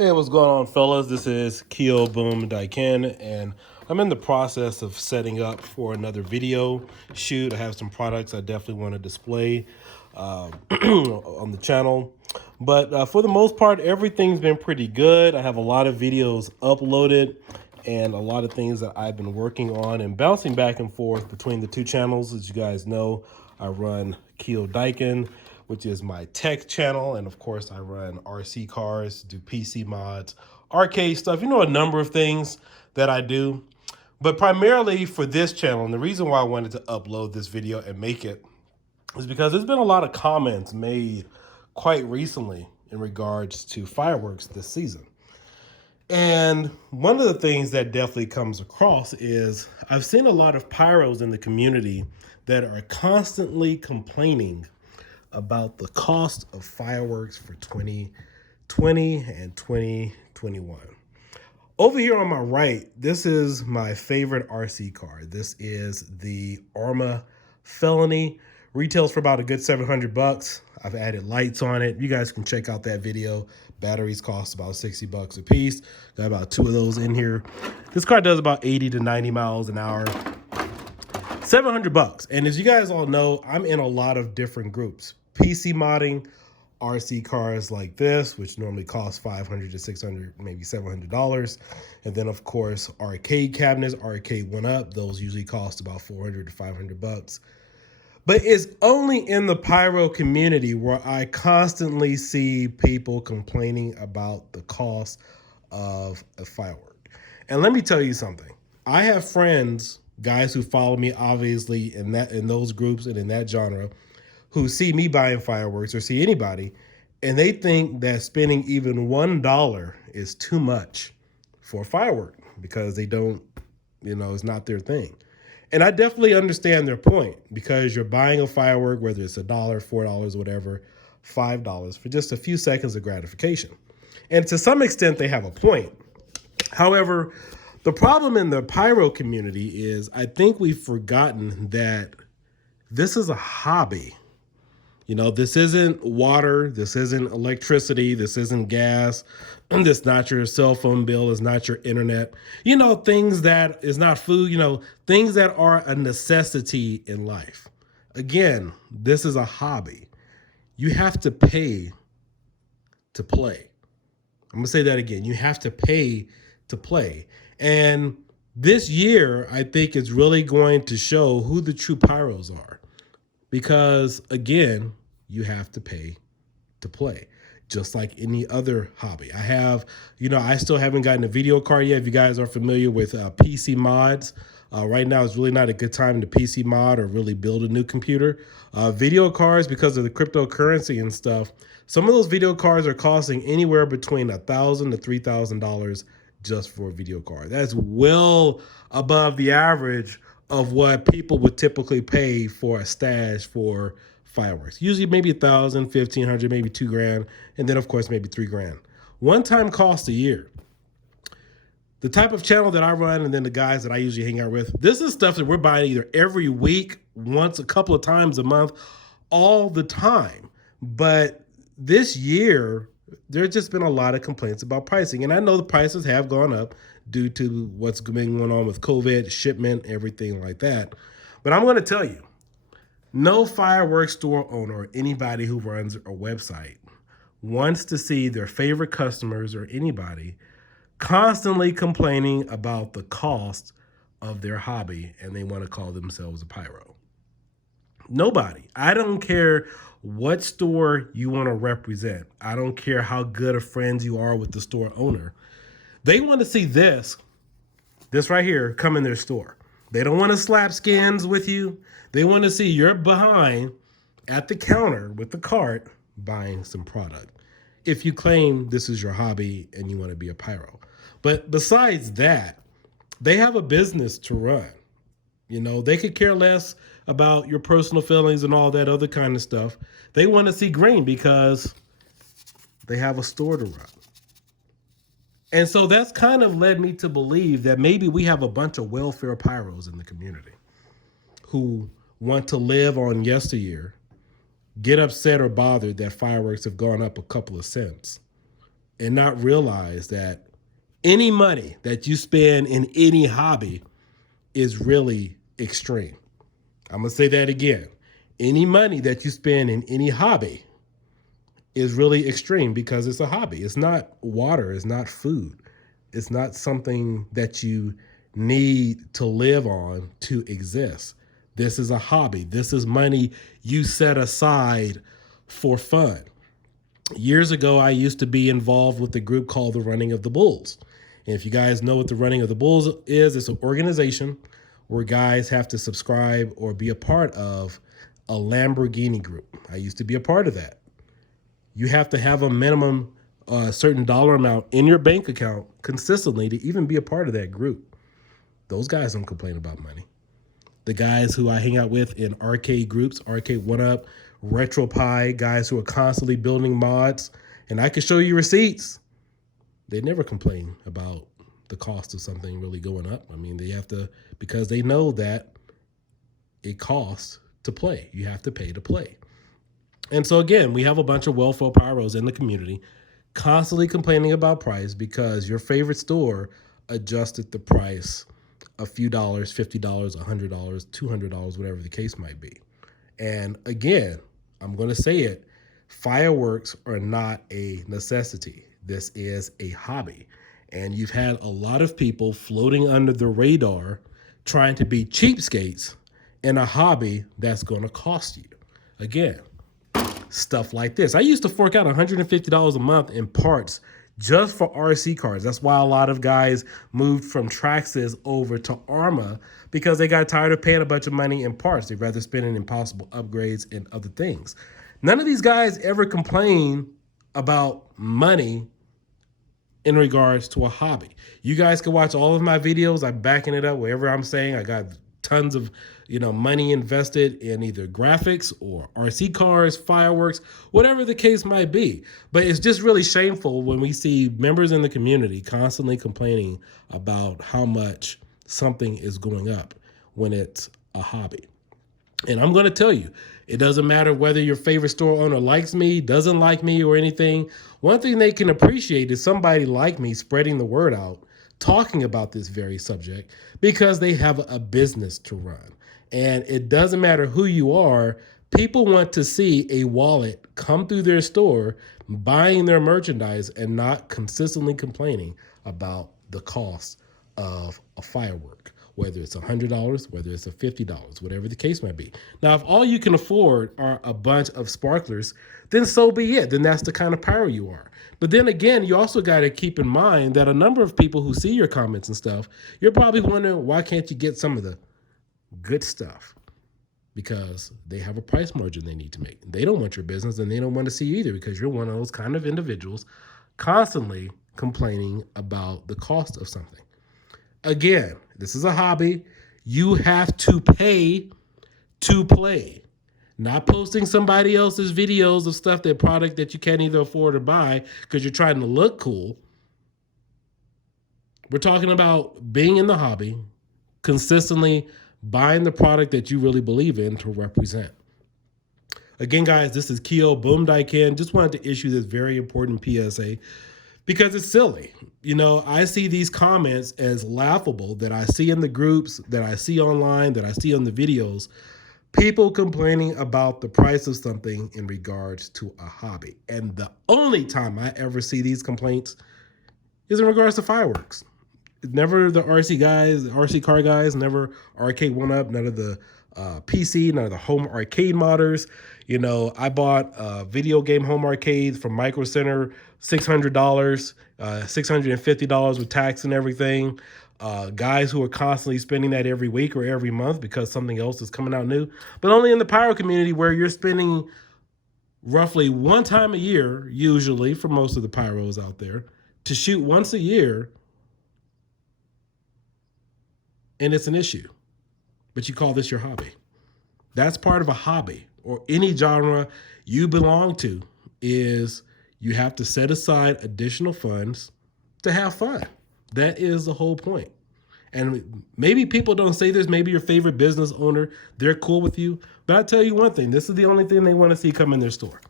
Hey, what's going on, fellas? This is Keo Boom Diekin, and I'm in the process of setting up for another video shoot. I have some products I definitely want to display on the channel. But for the most part, everything's been pretty good. I have a lot of videos uploaded and a lot of things that I've been working on and bouncing back and forth between the two channels. As you guys know, I run Keo Diekin, which is my tech channel. And of course, I run RC cars, do PC mods, arcade stuff, a number of things that I do. But primarily for this channel, and the reason why I wanted to upload this video and make it is because there's been a lot of comments made quite recently in regards to fireworks this season. And one of the things that definitely comes across is I've seen a lot of pyros in the community that are constantly complaining about the cost of fireworks for 2020 and 2021. Over here on my right, this is my favorite RC car. This is the Arma Felony. Retails for about a good 700 bucks. I've added lights on it. You guys can check out that video. Batteries cost about 60 bucks a piece. Got about 2 of those in here. This car does about 80 to 90 miles an hour. 700 bucks. And as you guys all know, I'm in a lot of different groups. PC modding, RC cars like this, which normally cost $500 to $600, maybe $700. And then of course, arcade cabinets, arcade 1-up, those usually cost about 400 to 500 bucks. But it's only in the pyro community where I constantly see people complaining about the cost of a firework. And let me tell you something. I have friends, guys who follow me obviously in those groups and in that genre, who see me buying fireworks or see anybody, and they think that spending even $1 is too much for a firework because they don't, it's not their thing. And I definitely understand their point because you're buying a firework, whether it's $1, $4, whatever, $5 for just a few seconds of gratification. And to some extent, they have a point. However, the problem in the pyro community is I think we've forgotten that this is a hobby. This isn't water, this isn't electricity, this isn't gas, this is not your cell phone bill, it's not your internet. Things that is not food, things that are a necessity in life. Again, this is a hobby. You have to pay to play. I'm gonna say that again. You have to pay to play. And this year, I think is really going to show who the true pyros are. Because again, you have to pay to play, just like any other hobby. I still haven't gotten a video card yet. If you guys are familiar with PC mods, right now is really not a good time to PC mod or really build a new computer. Video cards, because of the cryptocurrency and stuff, some of those video cards are costing anywhere between $1,000 to $3,000 just for a video card. That's well above the average of what people would typically pay for a stash for fireworks. Usually maybe 1,000, 1,500, maybe $2,000, and then of course maybe $3,000. One-time cost a year. The type of channel that I run and then the guys that I usually hang out with, this is stuff that we're buying either every week, once, a couple of times a month, all the time. But this year, there's just been a lot of complaints about pricing. And I know the prices have gone up due to what's been going on with COVID, shipment, everything like that. But I'm going to tell you, no fireworks store owner or anybody who runs a website wants to see their favorite customers or anybody constantly complaining about the cost of their hobby and they want to call themselves a pyro. Nobody. I don't care what store you want to represent. I don't care how good of friends you are with the store owner. They want to see this right here, come in their store. They don't want to slap skins with you. They want to see you're behind at the counter with the cart buying some product. If you claim this is your hobby and you want to be a pyro. But besides that, they have a business to run. They could care less about your personal feelings and all that other kind of stuff. They want to see green because they have a store to run. And so that's kind of led me to believe that maybe we have a bunch of welfare pyros in the community who want to live on yesteryear, get upset or bothered that fireworks have gone up a couple of cents, and not realize that any money that you spend in any hobby is really extreme. I'm going to say that again. Any money that you spend in any hobby is really extreme because it's a hobby. It's not water. It's not food. It's not something that you need to live on to exist. This is a hobby. This is money you set aside for fun. Years ago, I used to be involved with a group called the Running of the Bulls. And if you guys know what the Running of the Bulls is, it's an organization where guys have to subscribe or be a part of a Lamborghini group. I used to be a part of that. You have to have a minimum certain dollar amount in your bank account consistently to even be a part of that group. Those guys don't complain about money. The guys who I hang out with in arcade groups, Arcade 1UP, RetroPie, guys who are constantly building mods, and I can show you receipts. They never complain about the cost of something really going up. I mean, they have to, because they know that it costs to play. You have to pay to play. And so again, we have a bunch of well-filled pyros in the community constantly complaining about price because your favorite store adjusted the price a few dollars, $50, $100, $200, whatever the case might be. And again, I'm going to say it, fireworks are not a necessity. This is a hobby. And you've had a lot of people floating under the radar trying to be cheapskates in a hobby that's going to cost you. Again, stuff like this. I used to fork out $150 a month in parts just for RC cars. That's why a lot of guys moved from Traxxas over to Arma because they got tired of paying a bunch of money in parts. They'd rather spend in impossible upgrades and other things. None of these guys ever complain about money in regards to a hobby. You guys can watch all of my videos. I'm backing it up wherever I'm saying. I got tons of money invested in either graphics or RC cars, fireworks, whatever the case might be. But it's just really shameful when we see members in the community constantly complaining about how much something is going up when it's a hobby. And I'm going to tell you, it doesn't matter whether your favorite store owner likes me, doesn't like me, or anything. One thing they can appreciate is somebody like me spreading the word out, talking about this very subject, because they have a business to run. And it doesn't matter who you are, people want to see a wallet come through their store, buying their merchandise and not consistently complaining about the cost of a firework, whether it's $100, whether it's a $50, whatever the case might be. Now, if all you can afford are a bunch of sparklers, then so be it. Then that's the kind of pyro you are. But then again, you also got to keep in mind that a number of people who see your comments and stuff, you're probably wondering, why can't you get some of the good stuff? Because they have a price margin they need to make. They don't want your business, and they don't want to see you either, because you're one of those kind of individuals constantly complaining about the cost of something. Again, this is a hobby. You have to pay to play. Not posting somebody else's videos of stuff, that product that you can't either afford or buy because you're trying to look cool. We're talking about being in the hobby, consistently buying the product that you really believe in to represent. Again, guys, this is Keo Boom Diekin. Just wanted to issue this very important PSA because it's silly. I see these comments as laughable that I see in the groups, that I see online, that I see on the videos. People complaining about the price of something in regards to a hobby. And the only time I ever see these complaints is in regards to fireworks. Never the RC guys, RC car guys, never Arcade 1UP, none of the PC, none of the home arcade modders. I bought a video game home arcade from Micro Center, $600, $650 with tax and everything. Guys who are constantly spending that every week or every month because something else is coming out new. But only in the pyro community, where you're spending roughly one time a year, usually for most of the pyros out there, to shoot once a year. And it's an issue, but you call this your hobby. That's part of a hobby, or any genre you belong to, is you have to set aside additional funds to have fun. That is the whole point. And maybe people don't say this. Maybe your favorite business owner, they're cool with you. But I tell you one thing, this is the only thing they want to see come in their store.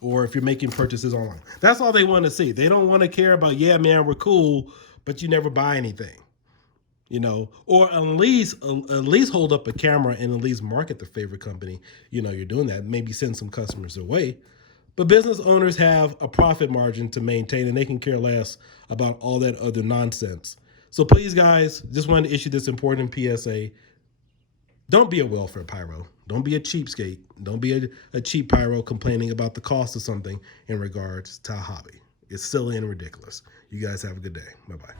or if you're making purchases online. That's all they want to see. They don't want to care about, yeah, man, we're cool, but you never buy anything. You know, or at least hold up a camera and at least market the favorite company. You know, you're doing that. Maybe send some customers away. But business owners have a profit margin to maintain, and they can care less about all that other nonsense. So please, guys, just wanted to issue this important PSA. Don't be a welfare pyro. Don't be a cheapskate. Don't be a cheap pyro complaining about the cost of something in regards to a hobby. It's silly and ridiculous. You guys have a good day. Bye-bye.